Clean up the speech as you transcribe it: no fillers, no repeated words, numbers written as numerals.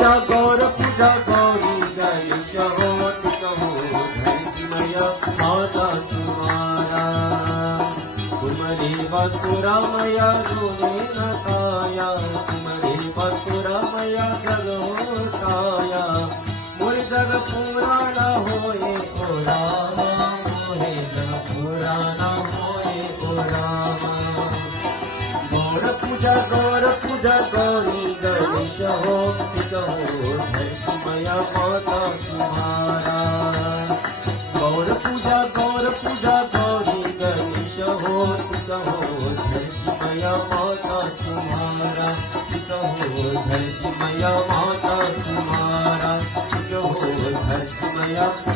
गौर पूजा गौरी गणेश हो टिक हो धरतीमय माता तुम्हारा तुम्हारे बसुरामय रोने न काया तुम्हारे बसुरामय जगोटाया मोर जग पुराण होए ओ रामा मोहे जग पुराण होए ओ रामा गौर पूजा गौरी गणेश हो टिक हो धरतीमय माता तुम्हारा गौर पूजा गौरी गणेश हो टिक हो धरतीमय माता तुम्हारा टिक हो धरतीमय माता तुम्हारा टिक हो धरतीमय